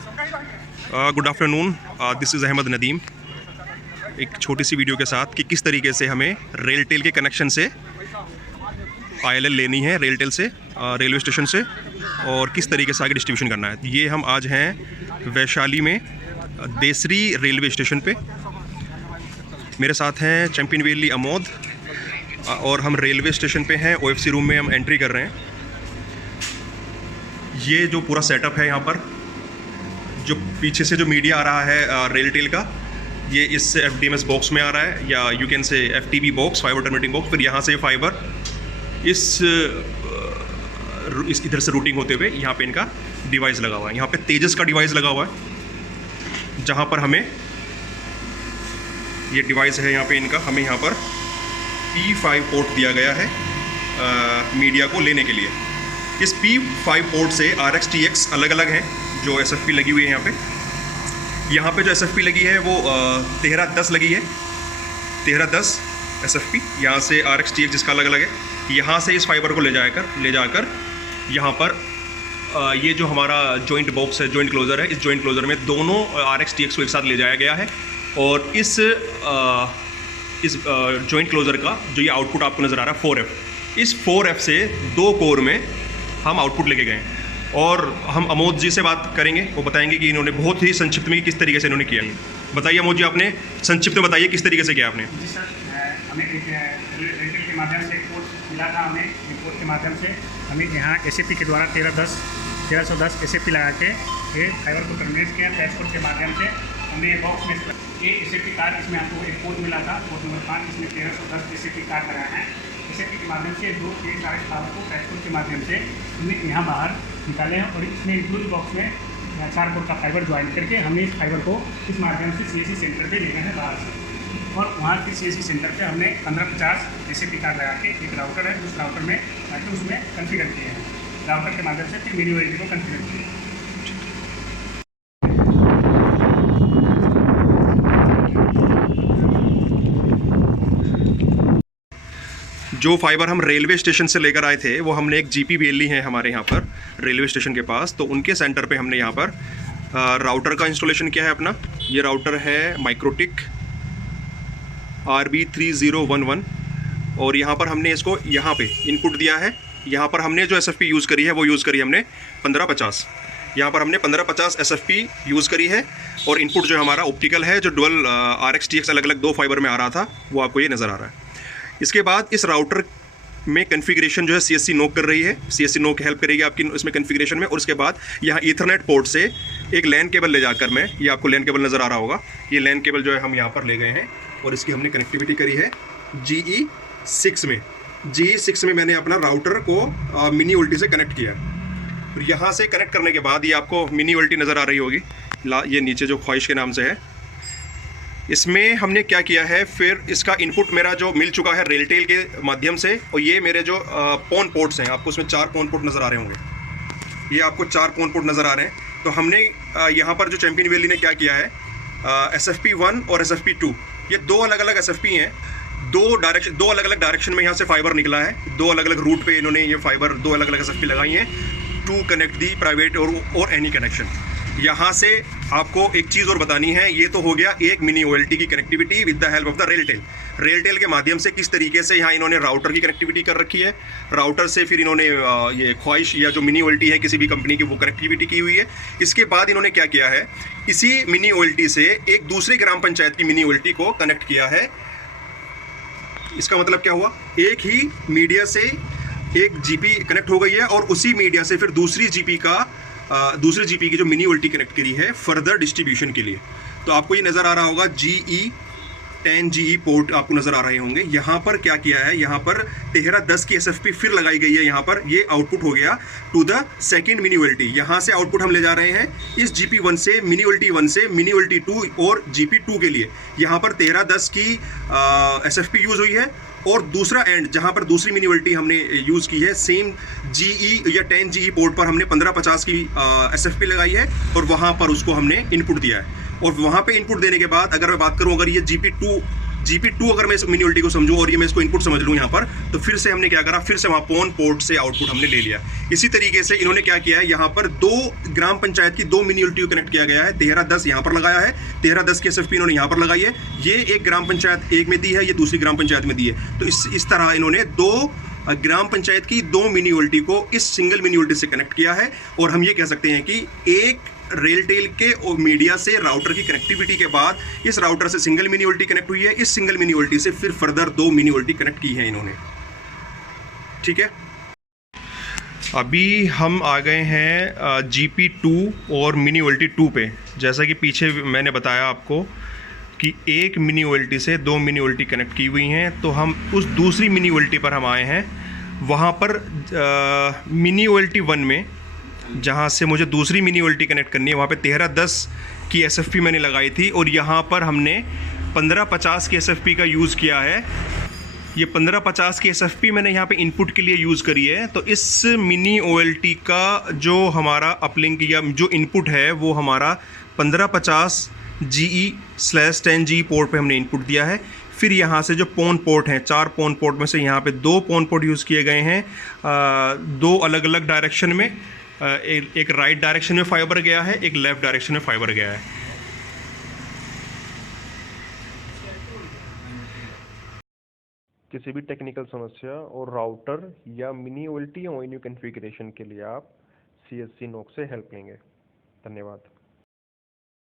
Good afternoon, this is Ahmed Nadeem. एक छोटी सी video के साथ कि किस तरीके से हमें रेलटेल के कनेक्शन से ILL लेनी है रेलटेल से रेलवे स्टेशन से, और किस तरीके से आगे डिस्ट्रीब्यूशन करना है। ये हम आज हैं वैशाली में देसरी रेलवे स्टेशन पे। मेरे साथ हैं चैम्पियन वैली अमोद और हम रेलवे स्टेशन पे हैं। OFC रूम में हम एंट्री कर रहे हैं। ये जो पूरा सेटअप है यहाँ पर, जो पीछे से जो मीडिया आ रहा है रेलटेल का, ये इस FDMS बॉक्स में आ रहा है, या you can say FTB box, fibre terminating box. फिर यहाँ से फाइबर इस इधर से रूटिंग होते हुए यहाँ पे इनका डिवाइस लगा हुआ है। यहाँ पे तेजस का डिवाइस लगा हुआ है, जहाँ पर हमें ये डिवाइस है यहाँ पे इनका, हमें यहाँ पर P5 पोर्ट दिया गया है मीडिया को लेने के लिए। इस P5 पोर्ट से RX TX अलग अलग हैं, जो SFP लगी हुई है यहाँ पे। यहाँ पे जो SFP लगी है वो 1310 लगी है, 1310 SFP। यहाँ से RX TX जिसका अलग अलग है, यहाँ से इस फाइबर को ले जाकर यहाँ पर ये जो हमारा जॉइंट बॉक्स है, जॉइंट क्लोज़र है, इस जॉइंट क्लोज़र में दोनों RX TX को एक साथ ले जाया गया है। और इस जॉइंट क्लोज़र का जो ये आउटपुट आपको नज़र आ रहा है 4F, इस 4F से 2 कोर में हम आउटपुट लेके गए हैं। और हम अमोद जी से बात करेंगे, वो बताएंगे कि इन्होंने बहुत ही संक्षिप्त में किस तरीके से इन्होंने किया है। बताइए अमोद जी, आपने संक्षिप्त में बताइए किस तरीके से किया आपने। जी सर, हमें एक रेलटेल के माध्यम से एक कोर्स मिला था। हमें एक कोर्स के माध्यम से हमें यहाँ SFP के द्वारा 1310 SFP लगा के ये फाइबर को टर्मिनेट किया। फ्लैशपोर्ट के माध्यम से हमने ये बॉक्स में ये SFP कार्ड, इसमें आपको एक पोर्ट मिला था, पोर्ट नंबर 5, इसमें 1310 SFP कार्ड लगाए हैं। SFP के माध्यम से 2 के सारे पावर को फ्लैशपोर्ट के माध्यम से हमने यहाँ बाहर निकाले हैं। और इसमें इंक्लूड बॉक्स में 4 कोर का फाइबर ज्वाइन करके हमने इस फाइबर को इस माध्यम से CSC सेंटर पे ले गए हैं बाहर से। और वहाँ के CSC सेंटर पे हमने 1550 SFP कार्ड लगा के एक राउटर है, उस राउटर में ताकि उसमें कन्फिगर किए हैं। राउटर के माध्यम से फिर मिनी OLT को कन्फिगर किए हैं। जो फाइबर हम रेलवे स्टेशन से लेकर आए थे, वो हमने एक GPB ली है हमारे यहाँ पर रेलवे स्टेशन के पास। तो उनके सेंटर पे हमने यहाँ पर राउटर का इंस्टॉलेशन किया है अपना। ये राउटर है माइक्रोटिक RB3011, और यहाँ पर हमने इसको यहाँ पे इनपुट दिया है। यहाँ पर हमने जो SFP यूज़ करी है वो यूज़ करी है हमने 1550। यहाँ पर हमने 1550 SFP यूज़ करी है। और इनपुट जो हमारा ऑप्टिकल है, जो डुअल RX TX अलग अलग 2 फाइबर में आ रहा था, वो आपको ये नज़र आ रहा है। इसके बाद इस राउटर में कॉन्फ़िगरेशन जो है CSC नोक कर रही है। CSC नोक हेल्प करेगी आपकी इसमें कॉन्फ़िगरेशन में। और उसके बाद यहाँ ईथरनेट पोर्ट से एक लैन केबल ले जाकर मैं, ये आपको लैन केबल नज़र आ रहा होगा, ये लैन केबल जो है हम यहाँ पर ले गए हैं और इसकी हमने कनेक्टिविटी करी है GE6 में। GE6 में मैंने अपना राउटर को मिनी OLT से कनेक्ट किया। तो यहाँ से कनेक्ट करने के बाद ये आपको मिनी OLT नज़र आ रही होगी, ये नीचे जो ख्वाहिश के नाम से है। इसमें हमने क्या किया है, फिर इसका इनपुट मेरा जो मिल चुका है रेलटेल के माध्यम से। और ये मेरे जो पॉन पोर्ट्स हैं, आपको उसमें 4 पॉन पोर्ट नज़र आ रहे होंगे, ये आपको 4 पॉन पोर्ट नज़र आ रहे हैं। तो हमने यहाँ पर जो चैम्पियन वैली ने क्या किया है, SFP1 और SFP2, ये 2 अलग अलग SFP हैं। 2 अलग अलग डायरेक्शन में यहाँ से फाइबर निकला है। 2 अलग अलग रूट पे इन्होंने ये फाइबर 2 अलग अलग SFP लगाई हैं टू कनेक्ट दी प्राइवेट और एनी कनेक्शन। यहाँ से आपको एक चीज़ और बतानी है, ये तो हो गया एक मिनी OLT की connectivity with the help of the RailTel के माध्यम से किस तरीके से यहाँ इन्होंने राउटर की कनेक्टिविटी कर रखी है। राउटर से फिर इन्होंने ये ख्वाहिश या जो मिनी OLT है किसी भी कंपनी की, वो कनेक्टिविटी की हुई है। इसके बाद इन्होंने क्या किया है, इसी मिनी OLT से एक दूसरे ग्राम पंचायत की मिनी OLT को कनेक्ट किया है। इसका मतलब क्या हुआ, एक ही मीडिया से एक GP कनेक्ट हो गई है और उसी मीडिया से फिर दूसरी GP की जो मिनी OLT कनेक्ट करी है फर्दर डिस्ट्रीब्यूशन के लिए। तो आपको ये नज़र आ रहा होगा GE10 पोर्ट आपको नज़र आ रहे होंगे। यहाँ पर क्या किया है, यहाँ पर 1310 की SFP फिर लगाई गई है। यहाँ पर ये आउटपुट हो गया to the second mini OLT। यहाँ से आउटपुट हम ले जा रहे हैं इस GP1 से मिनी OLT 1 से मिनी OLT 2 और GP2 के लिए। यहाँ पर 1310 की SFP यूज़ हुई है। और दूसरा एंड जहाँ पर दूसरी मिनी OLT हमने यूज़ की है, सेम GE या 10 GE पोर्ट पर हमने 1550 की SFP लगाई है और वहाँ पर उसको हमने इनपुट दिया है। और वहाँ पे इनपुट देने के बाद अगर मैं बात करूँ, अगर ये GP2 GP2 अगर मैं इस मिनी ULT को समझूं और ये मैं इसको इनपुट समझ लूँ यहाँ पर, तो फिर से हमने क्या करा, फिर से वहाँ PON पोर्ट से आउटपुट हमने ले लिया। इसी तरीके से इन्होंने क्या किया है, यहाँ पर 2 ग्राम पंचायत की 2 मिनी ULT को कनेक्ट किया गया है। 1310 यहाँ पर लगाया है, 1310 की SFP इन्होंने यहाँ पर लगाई है। ये एक ग्राम पंचायत एक में दी है, ये दूसरी ग्राम पंचायत में दी है। तो इस तरह इन्होंने 2 ग्राम पंचायत की 2 मिनी ULT को इस सिंगल मिनी ULT से कनेक्ट किया है। और हम ये कह सकते हैं कि एक रेलटेल के और मीडिया से राउटर की कनेक्टिविटी के बाद इस राउटर से सिंगल मिनी ULT कनेक्ट हुई है, इस सिंगल मिनी ULT से फिर फर्दर 2 मिनी ULT कनेक्ट की है इन्होंने। ठीक है, अभी हम आ गए हैं GP2 और मिनी ULT 2 पे। जैसा कि पीछे मैंने बताया आपको कि एक मिनी ULT से 2 मिनी ULT कनेक्ट की हुई हैं, तो हम उस दूसरी मिनी ULT पर हम आए हैं। वहाँ पर मिनी ULT 1 में जहाँ से मुझे दूसरी मिनी ULT कनेक्ट करनी है, वहाँ पे 1310 की SFP मैंने लगाई थी और यहाँ पर हमने 1550 की SFP का यूज़ किया है। ये 1550 की SFP मैंने यहाँ पे इनपुट के लिए यूज़ करी है। तो इस मिनी OLT का जो हमारा अपलिंक या जो इनपुट है वो हमारा 1550 GE/10G पोर्ट पे हमने इनपुट दिया है। फिर यहाँ से जो PON पोर्ट हैं, 4 PON पोर्ट में से यहाँ पे 2 PON पोर्ट यूज़ किए गए हैं, 2 अलग अलग डायरेक्शन में। एक राइट डायरेक्शन में फाइबर गया है, एक लेफ़्ट डायरेक्शन में फाइबर गया है। किसी भी टेक्निकल समस्या और राउटर या मिनी OLT या ONU कॉन्फ़िगरेशन के लिए आप CSC NOC से हेल्प लेंगे। धन्यवाद।